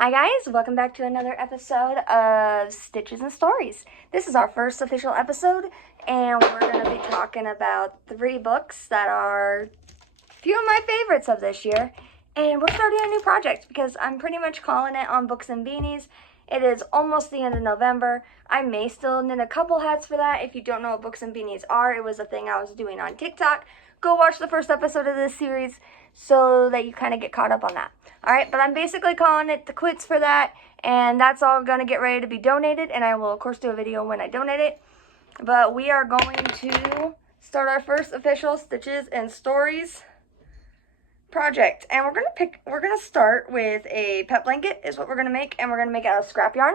Hi guys, welcome back to another episode of Stitches and Stories. This is our first official episode, and we're going to be talking about 3 books that are a few of my favorites of this year. And we're starting a new project because I'm pretty much calling it on Books and Beanies. It is almost the end of November. I may still knit a couple hats for that. If you don't know what Books and Beanies are, it was a thing I was doing on TikTok. Go watch the first episode of this series so that you kind of get caught up on that. Alright, but I'm basically calling it the quits for that, and that's all going to get ready to be donated, and I will of course do a video when I donate it. But we are going to start our first official Stitches and Stories project, and we're gonna start with a pet blanket is what we're gonna make, and we're gonna make it out of scrap yarn.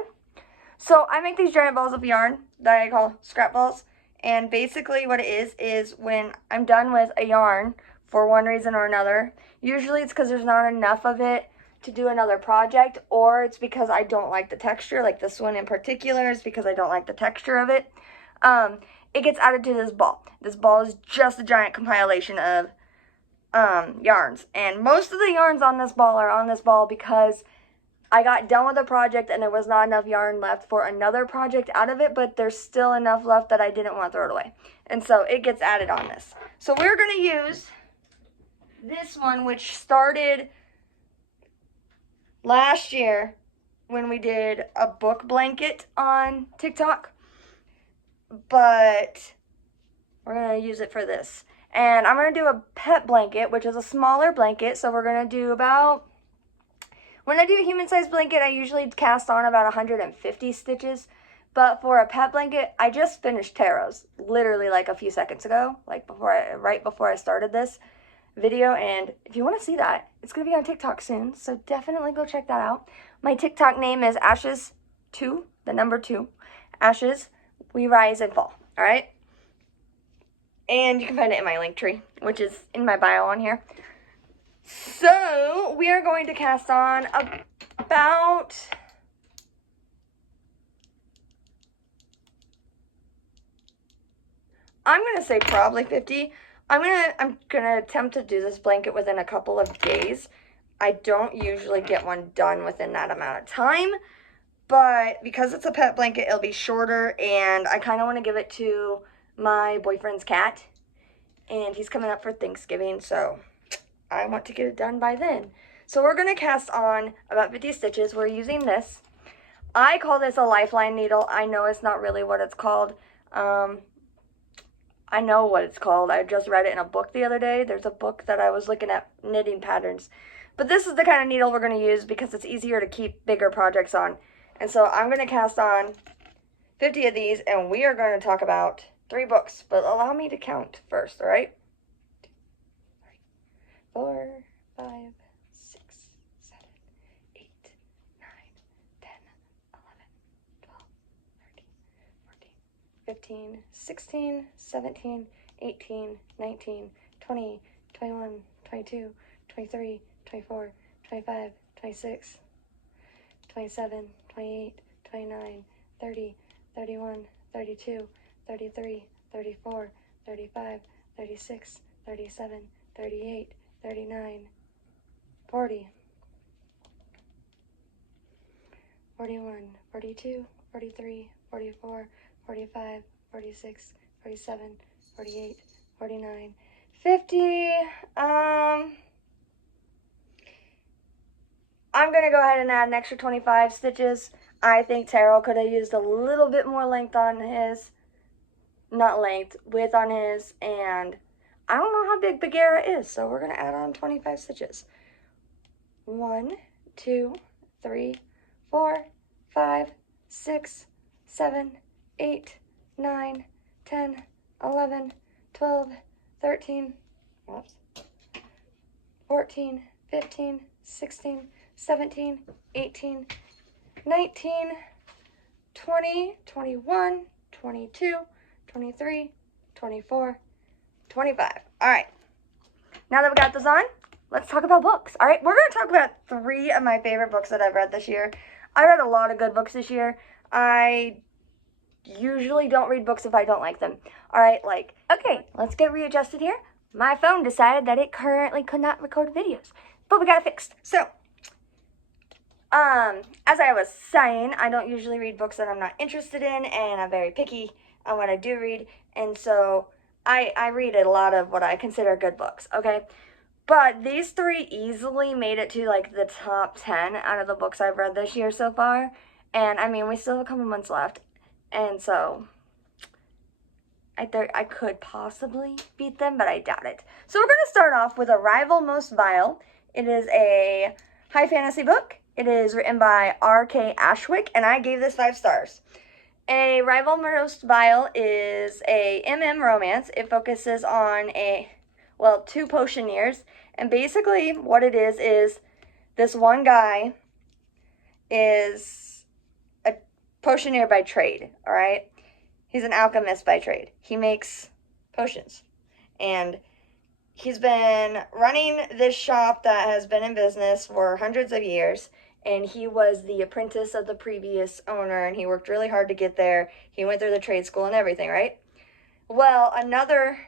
So I make these giant balls of yarn that I call scrap balls, and basically what it is when I'm done with a yarn for one reason or another, usually it's because there's not enough of it to do another project, or it's because I don't like the texture. Like this one in particular is because I don't like the texture of it. It gets added to this ball. This ball is just a giant compilation of yarns, and most of the yarns on this ball are on this ball because I got done with a project and there was not enough yarn left for another project out of it, but there's still enough left that I didn't want to throw it away, and so it gets added on this. So we're going to use this one, which started last year when we did a book blanket on TikTok, but we're going to use it for this. And I'm going to do a pet blanket, which is a smaller blanket. So we're going to do about, when I do a human-sized blanket, I usually cast on about 150 stitches. But for a pet blanket, I just finished Taro's literally like a few seconds ago, like right before I started this video. And if you want to see that, it's going to be on TikTok soon. So definitely go check that out. My TikTok name is Ashes2, the number 2. Ashes, we rise and fall. All right. And you can find it in my link tree, which is in my bio on here. So we are going to cast on about, I'm going to say probably 50. I'm gonna attempt to do this blanket within a couple of days. I don't usually get one done within that amount of time, but because it's a pet blanket, it'll be shorter, and I kind of want to give it to my boyfriend's cat, and he's coming up for Thanksgiving, so I want to get it done by then. So we're going to cast on about 50 stitches. We're using this. I call this a lifeline needle. I know it's not really what it's called. I know what it's called. I just read it in a book the other day. There's a book that I was looking at knitting patterns. But this is the kind of needle we're going to use because it's easier to keep bigger projects on. And so I'm going to cast on 50 of these, and we are going to talk about 3 books. But allow me to count first, all right? 4, 5, 6, 7, 8, 9, 10, 11, 12, 13, 14, 15, 16, 17, 18, 19, 20, 21, 22, 23, 24, 25, 26, 27, 28, 29, 30, 31, 32, 33, 34, 35, 36, 37, 38, 39, 40, 41, 42, 43, 44, 45, 46, 47, 48, 49, 50. I'm going to go ahead and add an extra 25 stitches. I think Taro could have used a little bit more length on his, not length, width on his, and I don't know how big Bagheera is, so we're going to add on 25 stitches. 1, 2, 3, 4, 5, 6, 7, 8, 9, 10, 11, 12, 13, 14, 15, 16, 17, 18, 19, 20, 21, 22, 23, 24, 25. All right. Now that we got those on, let's talk about books. All right. We're going to talk about 3 of my favorite books that I've read this year. I read a lot of good books this year. I usually don't read books if I don't like them. All right. Okay, let's get readjusted here. My phone decided that it currently could not record videos, but we got it fixed. So, As I was saying, I don't usually read books that I'm not interested in, and I'm very picky on what I do read, and so I read a lot of what I consider good books, okay? But these three easily made it to like the top 10 out of the books I've read this year so far. And I mean, we still have a couple months left. And so I could possibly beat them, but I doubt it. So we're going to start off with A Rival Most Vile. It is a high fantasy book. It is written by R.K. Ashwick, and I gave this 5 stars. A Rival Most Vile is a MM romance. It focuses on two potioneers, and basically what it is this one guy is a potioneer by trade, all right? He's an alchemist by trade. He makes potions, and he's been running this shop that has been in business for hundreds of years, and he was the apprentice of the previous owner, and he worked really hard to get there. He went through the trade school and everything, right? Well, another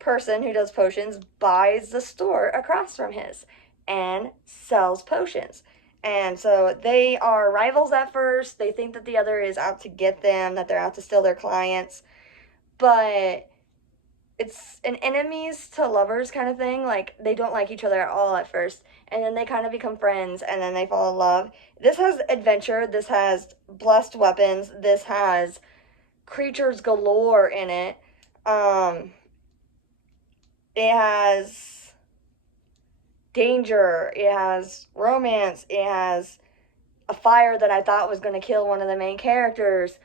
person who does potions buys the store across from his and sells potions. And so they are rivals at first. They think that the other is out to get them, that they're out to steal their clients. But it's an enemies to lovers kind of thing. Like, they don't like each other at all at first. And then they kind of become friends, and then they fall in love. This has adventure. This has blessed weapons. This has creatures galore in it. It has danger. It has romance. It has a fire that I thought was going to kill one of the main characters.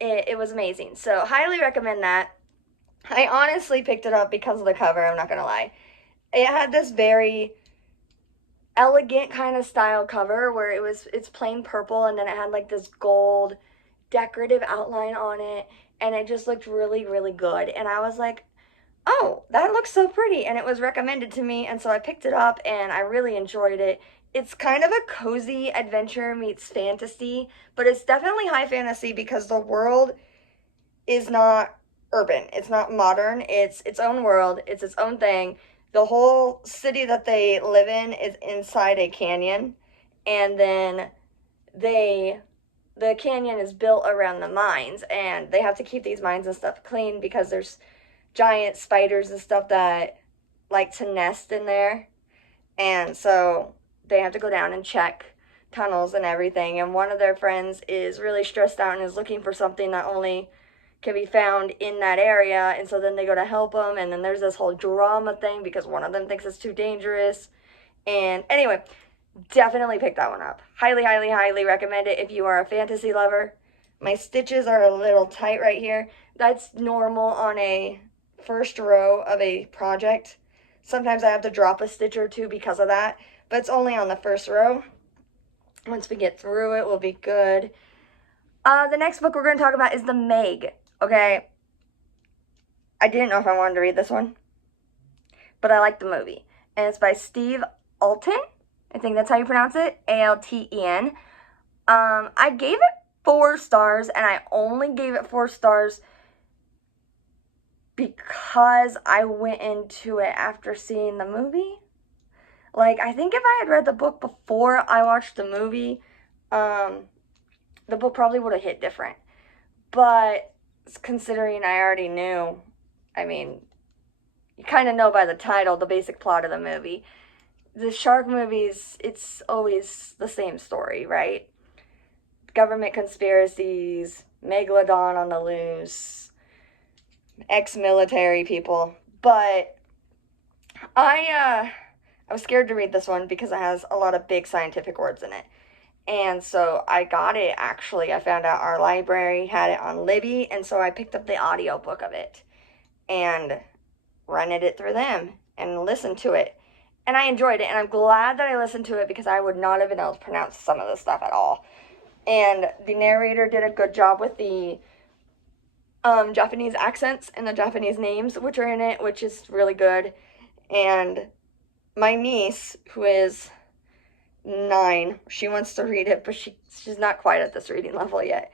It was amazing. So, highly recommend that. I honestly picked it up because of the cover, I'm not going to lie. It had this very elegant kind of style cover where it's plain purple, and then it had like this gold decorative outline on it, and it just looked really, really good. And I was like, oh, that looks so pretty, and it was recommended to me, and so I picked it up, and I really enjoyed it. It's kind of a cozy adventure meets fantasy, but it's definitely high fantasy because the world is not urban. It's not modern. It's its own world. It's its own thing. The whole city that they live in is inside a canyon, and then the canyon is built around the mines, and they have to keep these mines and stuff clean because there's giant spiders and stuff that like to nest in there, and so they have to go down and check tunnels and everything. And one of their friends is really stressed out and is looking for something that only can be found in that area, and so then they go to help them, and then there's this whole drama thing because one of them thinks it's too dangerous. And anyway, definitely pick that one up. Highly, highly, highly recommend it if you are a fantasy lover. My stitches are a little tight right here. That's normal on a first row of a project. Sometimes I have to drop a stitch or two because of that, but it's only on the first row. Once we get through it, we'll be good. The next book we're going to talk about is The Meg. Okay, I didn't know if I wanted to read this one, but I like the movie. And it's by Steve Alten. I think that's how you pronounce it. Alten. I gave it 4 stars, and I only gave it 4 stars because I went into it after seeing the movie. Like, I think if I had read the book before I watched the movie, the book probably would have hit different. But considering I already knew, I mean, you kind of know by the title the basic plot of the movie. The shark movies, it's always the same story, right? Government conspiracies, megalodon on the loose, ex-military people. But I was scared to read this one because it has a lot of big scientific words in it. And so I got it, actually. I found out our library had it on Libby, and so I picked up the audiobook of it and rented it through them and listened to it. And I enjoyed it, and I'm glad that I listened to it because I would not have been able to pronounce some of the stuff at all. And the narrator did a good job with the Japanese accents and the Japanese names which are in it, which is really good. And my niece, who is 9, she wants to read it, but she's not quite at this reading level yet,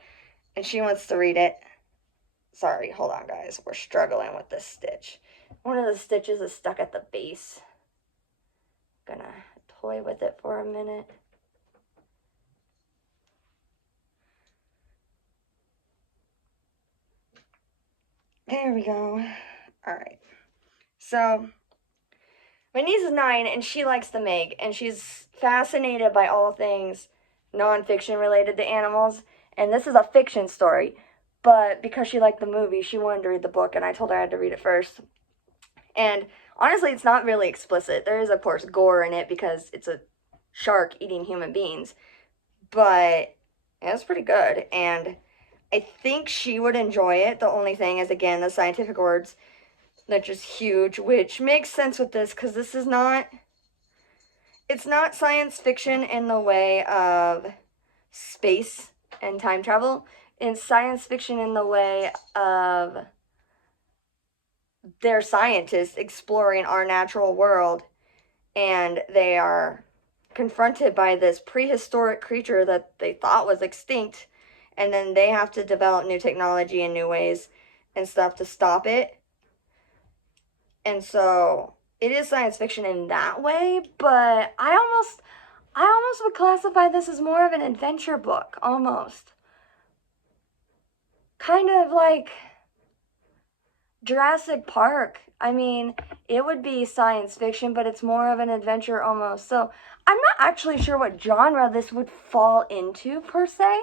and she wants to read it. Sorry, hold on guys, we're struggling with this stitch. One of the stitches is stuck at the base. Gonna toy with it for a minute. There we go. Alright. So, my niece is 9 and she likes the Meg, and she's fascinated by all things nonfiction related to animals. And this is a fiction story, but because she liked the movie, she wanted to read the book, and I told her I had to read it first. And honestly, it's not really explicit. There is, of course, gore in it because it's a shark eating human beings, but it's pretty good. And I think she would enjoy it. The only thing is, again, the scientific words. They're just huge, which makes sense with this because this is not. It's not science fiction in the way of space and time travel. It's science fiction in the way of they're scientists exploring our natural world, and they are confronted by this prehistoric creature that they thought was extinct, and then they have to develop new technology and new ways and stuff to stop it. And so it is science fiction in that way, but I almost would classify this as more of an adventure book, almost. Kind of like Jurassic Park. I mean, it would be science fiction, but it's more of an adventure almost. So I'm not actually sure what genre this would fall into per se,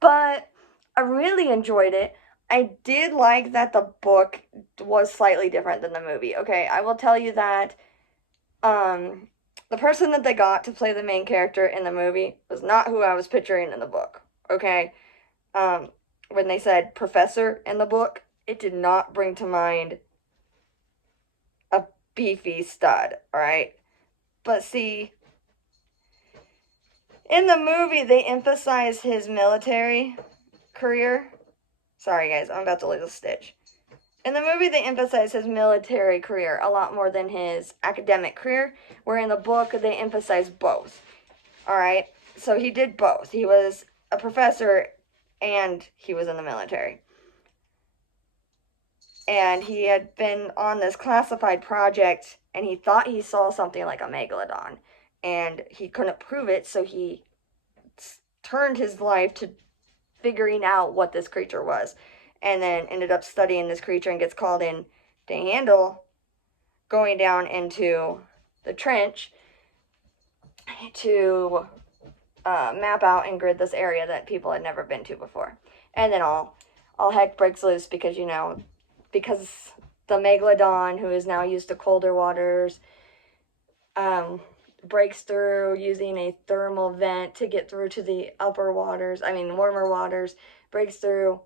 but I really enjoyed it. I did like that the book was slightly different than the movie. Okay, I will tell you that the person that they got to play the main character in the movie was not who I was picturing in the book. Okay, when they said professor in the book, it did not bring to mind a beefy stud, alright? But see, in the movie, they emphasize his military career. Sorry, guys, I'm about to lose a stitch. In the movie, they emphasize his military career a lot more than his academic career, where in the book, they emphasize both. Alright? So he did both. He was a professor and he was in the military. And he had been on this classified project, and he thought he saw something like a megalodon, and he couldn't prove it, so he turned his life to figuring out what this creature was, and then ended up studying this creature and gets called in to handle going down into the trench to map out and grid this area that people had never been to before. And then all heck breaks loose because, because the megalodon, who is now used to colder waters, breaks through using a thermal vent to get through to the warmer waters, breaks through,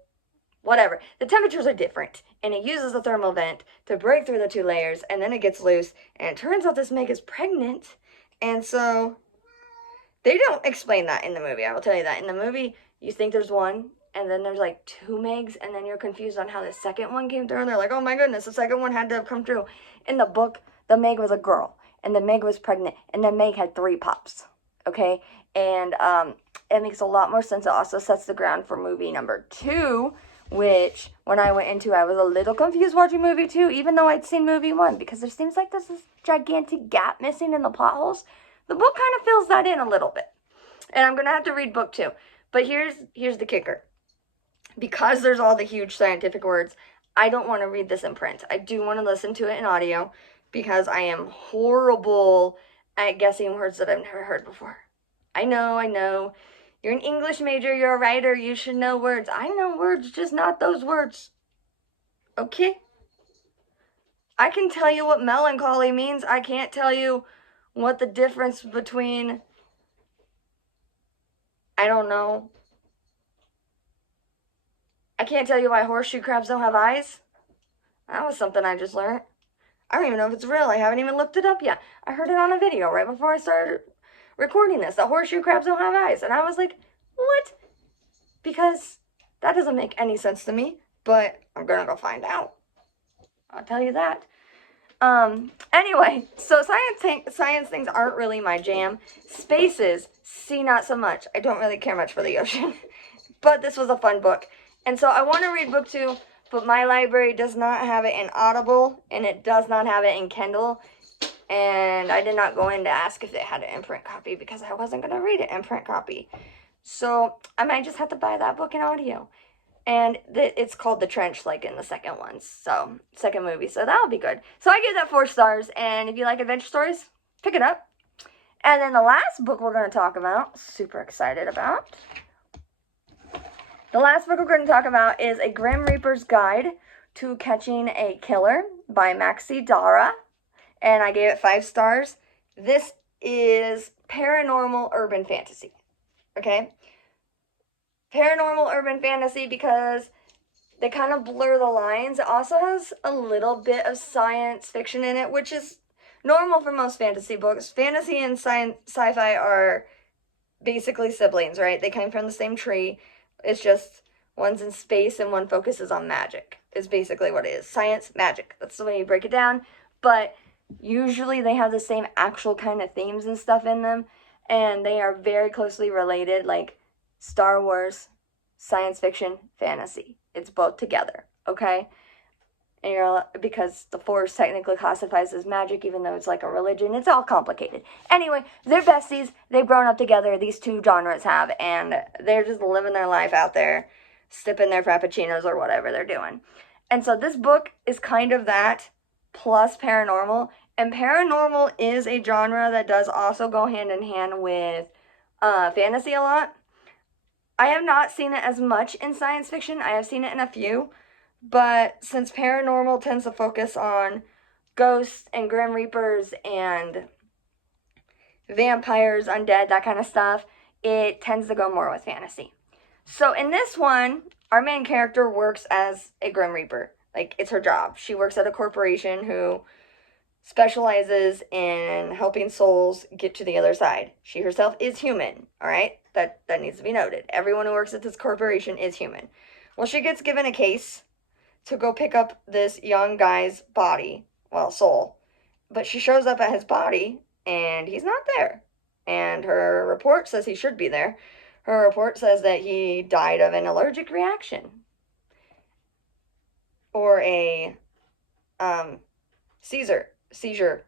whatever. The temperatures are different, and it uses a thermal vent to break through the two layers, and then it gets loose, and it turns out this Meg is pregnant, and so they don't explain that in the movie, I will tell you that. In the movie, you think there's one, and then there's like two Megs, and then you're confused on how the second one came through, and they're like, oh my goodness, the second one had to have come through. In the book, the Meg was a girl, and the Meg was pregnant, and the Meg had 3 pups, okay? And it makes a lot more sense. It also sets the ground for movie number 2, which, when I went into, I was a little confused watching movie 2, even though I'd seen movie 1, because there seems like there's this gigantic gap missing in the plot holes. The book kind of fills that in a little bit. And I'm going to have to read book 2. But here's the kicker. Because there's all the huge scientific words, I don't want to read this in print. I do want to listen to it in audio because I am horrible at guessing words that I've never heard before. I know. You're an English major, you're a writer, you should know words. I know words, just not those words. Okay? I can tell you what melancholy means. I can't tell you what the difference between, I don't know. I can't tell you why horseshoe crabs don't have eyes. That was something I just learned. I don't even know if it's real. I haven't even looked it up yet. I heard it on a video right before I started recording this, that horseshoe crabs don't have eyes. And I was like, what? Because that doesn't make any sense to me, but I'm gonna go find out. I'll tell you that. Anyway, so science things aren't really my jam. Spaces, see, not so much. I don't really care much for the ocean. But this was a fun book. And so I want to read book 2, but my library does not have it in Audible, and it does not have it in Kindle. And I did not go in to ask if they had an imprint copy because I wasn't going to read it in print copy. So I might just have to buy that book in audio. And it's called The Trench, like in the second one, so second movie, so that'll be good. So I give that 4 stars, and if you like adventure stories, pick it up. And then the last book we're going to talk about, super excited about. The last book we're going to talk about is A Grim Reaper's Guide to Catching a Killer by Maxi Dara, and I gave it 5 stars. This is paranormal urban fantasy, okay? Paranormal urban fantasy because they kind of blur the lines. It also has a little bit of science fiction in it, which is normal for most fantasy books. Fantasy and sci-fi are basically siblings, right? They come from the same tree. It's just one's in space and one focuses on magic, is basically what it is. Science, magic. That's the way you break it down. But usually they have the same actual kind of themes and stuff in them, and they are very closely related, like Star Wars, science fiction, fantasy. It's both together, okay? And because the Force technically classifies as magic, even though it's like a religion. It's all complicated. Anyway, they're besties. They've grown up together. These two genres have, and they're just living their life out there, sipping their frappuccinos or whatever they're doing. And so this book is kind of that, plus paranormal. And paranormal is a genre that does also go hand in hand with fantasy a lot. I have not seen it as much in science fiction. I have seen it in a few. But since paranormal tends to focus on ghosts and grim reapers and vampires, undead, that kind of stuff, it tends to go more with fantasy. So in this one, our main character works as a grim reaper. Like, it's her job. She works at a corporation who specializes in helping souls get to the other side. She herself is human, all right? That needs to be noted. Everyone who works at this corporation is human. Well, she gets given a case to go pick up this young guy's body, well, soul. But she shows up at his body, and he's not there. And her report says he should be there. Her report says that he died of an allergic reaction. Or a, seizure. Seizure.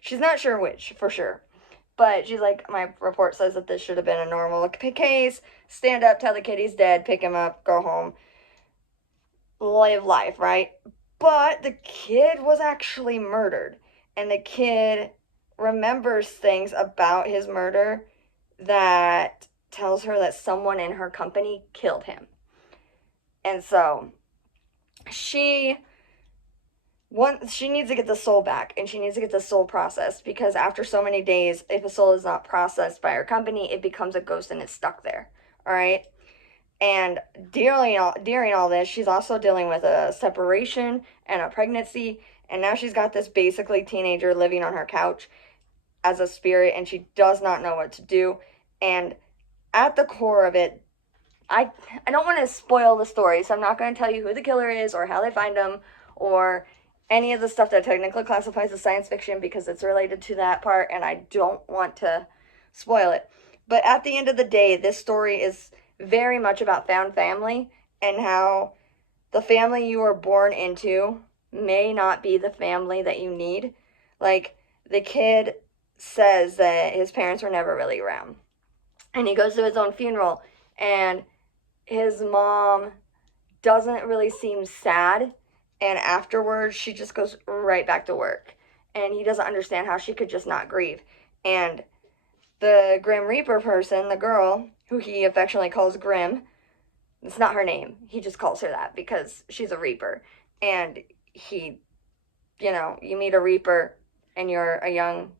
She's not sure which, for sure. But she's like, my report says that this should have been a normal case. Stand up, tell the kid he's dead, pick him up, go home. Live life, right? But the kid was actually murdered. And the kid remembers things about his murder that tells her that someone in her company killed him. And so she needs to get the soul back, and she needs to get the soul processed, because after so many days, if a soul is not processed by her company, it becomes a ghost and it's stuck there. All right? And during all this, she's also dealing with a separation and a pregnancy, and now she's got this basically teenager living on her couch as a spirit, and she does not know what to do. And at the core of it, I don't want to spoil the story, so I'm not going to tell you who the killer is or how they find him or any of the stuff that technically classifies as science fiction, because it's related to that part, and I don't want to spoil it. But at the end of the day, this story is very much about found family, and how the family you were born into may not be the family that you need. Like, the kid says that his parents were never really around, and he goes to his own funeral, and his mom doesn't really seem sad, and afterwards she just goes right back to work, and he doesn't understand how she could just not grieve. And the Grim Reaper person, the girl, who he affectionately calls Grim, it's not her name, he just calls her that because she's a Reaper. And he, you meet a Reaper and you're a young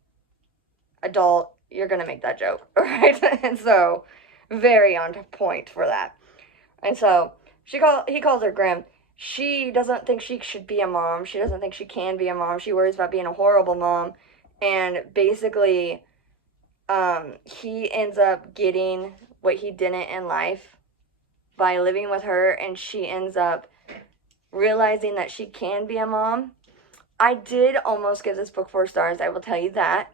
adult, you're gonna make that joke, right? And so, very on point for that. And so, he calls her Grim. She doesn't think she should be a mom. She doesn't think she can be a mom. She worries about being a horrible mom. And basically, he ends up getting what he didn't in life by living with her, and she ends up realizing that she can be a mom. I did almost give this book 4 stars, I will tell you that.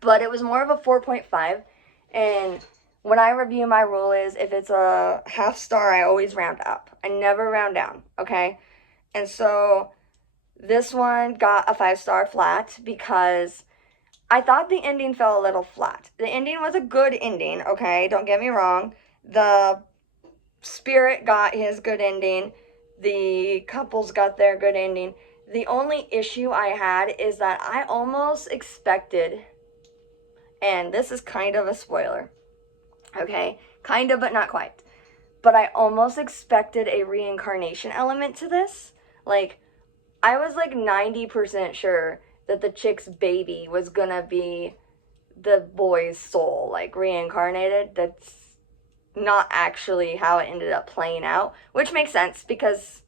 But it was more of a 4.5. And when I review, my rule is if it's a half star, I always round up. I never round down, okay? And so this one got a 5-star flat because I thought the ending fell a little flat. The ending was a good ending, okay? Don't get me wrong. The Spirit got his good ending. The couples got their good ending. The only issue I had is that I almost expected, and this is kind of a spoiler, okay? Kind of, but not quite. But I almost expected a reincarnation element to this. Like, I was like 90% sure that the chick's baby was gonna be the boy's soul, like reincarnated. That's not actually how it ended up playing out, which makes sense because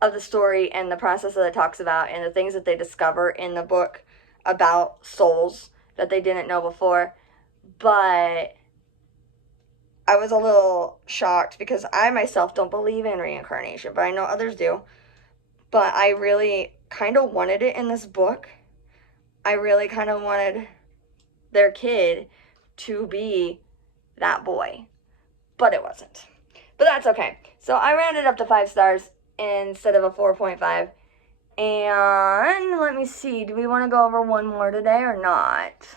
of the story and the process that it talks about and the things that they discover in the book about souls that they didn't know before. But I was a little shocked because I myself don't believe in reincarnation, but I know others do. But I really kind of wanted it in this book. I really kind of wanted their kid to be that boy, but it wasn't. But that's okay. So I rounded up to 5 stars instead of a 4.5. And let me see, do we want to go over one more today or not?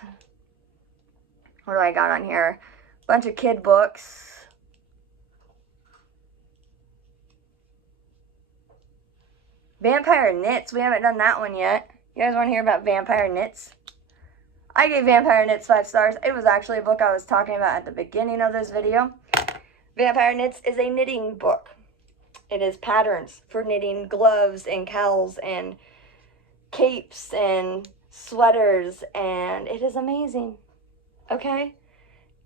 What do I got on here? Bunch of kid books. Vampire Knits, we haven't done that one yet. You guys want to hear about Vampire Knits? I gave Vampire Knits 5 stars. It was actually a book I was talking about at the beginning of this video. Vampire Knits is a knitting book. It is patterns for knitting gloves and cowls and capes and sweaters, and it is amazing. Okay?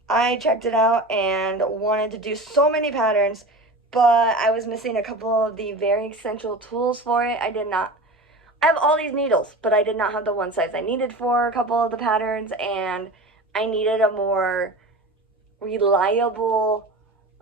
I checked it out and wanted to do so many patterns, but I was missing a couple of the very essential tools for it. I have all these needles, but I did not have the one size I needed for a couple of the patterns, and I needed a more reliable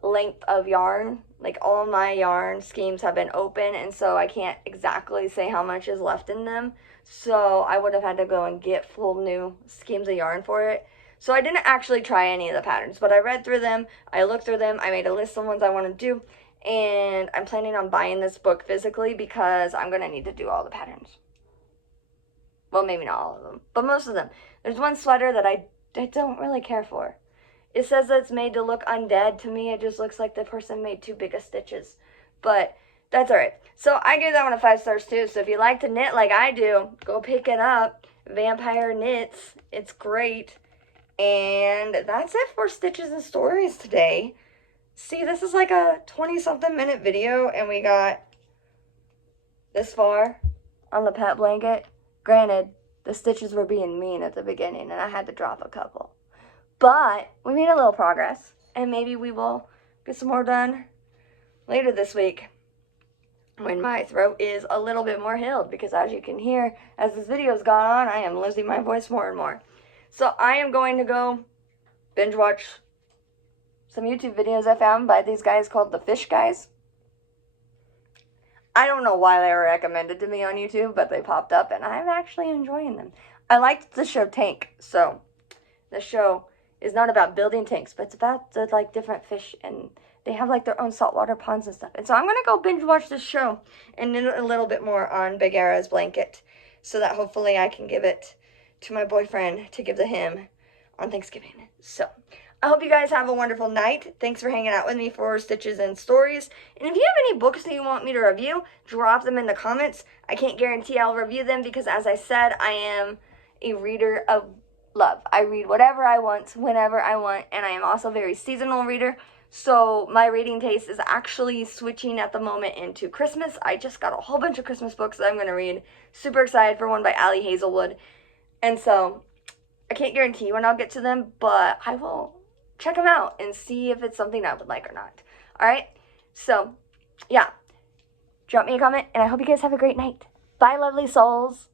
length of yarn. Like, all my yarn schemes have been open, and so I can't exactly say how much is left in them. So I would have had to go and get full new schemes of yarn for it. So I didn't actually try any of the patterns, but I read through them, I looked through them, I made a list of ones I want to do, and I'm planning on buying this book physically because I'm going to need to do all the patterns. Well, maybe not all of them, but most of them. There's one sweater that I don't really care for. It says that it's made to look undead. To me, it just looks like the person made too big of stitches. But that's alright. So I gave that one a 5 stars too. So if you like to knit like I do, go pick it up. Vampire Knits. It's great. And that's it for Stitches and Stories today. See, this is like a 20-something minute video, and we got this far on the pet blanket. Granted, the stitches were being mean at the beginning, and I had to drop a couple. But we made a little progress, and maybe we will get some more done later this week when my throat is a little bit more healed, because as you can hear, as this video's gone on, I am losing my voice more and more. So I am going to go binge watch some YouTube videos I found by these guys called the Fish Guys. I don't know why they were recommended to me on YouTube, but they popped up, and I'm actually enjoying them. I liked the show Tank, so the show is not about building tanks, but it's about the different fish, and they have their own saltwater ponds and stuff. And so I'm gonna go binge watch this show and knit a little bit more on Big Ara's blanket, so that hopefully I can give it to my boyfriend to give to him on Thanksgiving. So I hope you guys have a wonderful night. Thanks for hanging out with me for Stitches and Stories. And if you have any books that you want me to review, drop them in the comments. I can't guarantee I'll review them because, as I said, I am a reader of love. I read whatever I want, whenever I want, and I am also a very seasonal reader. So my reading taste is actually switching at the moment into Christmas. I just got a whole bunch of Christmas books that I'm going to read. Super excited for one by Allie Hazelwood. And so I can't guarantee when I'll get to them, but I will check them out and see if it's something I would like or not. Alright? So, yeah. Drop me a comment, and I hope you guys have a great night. Bye, lovely souls.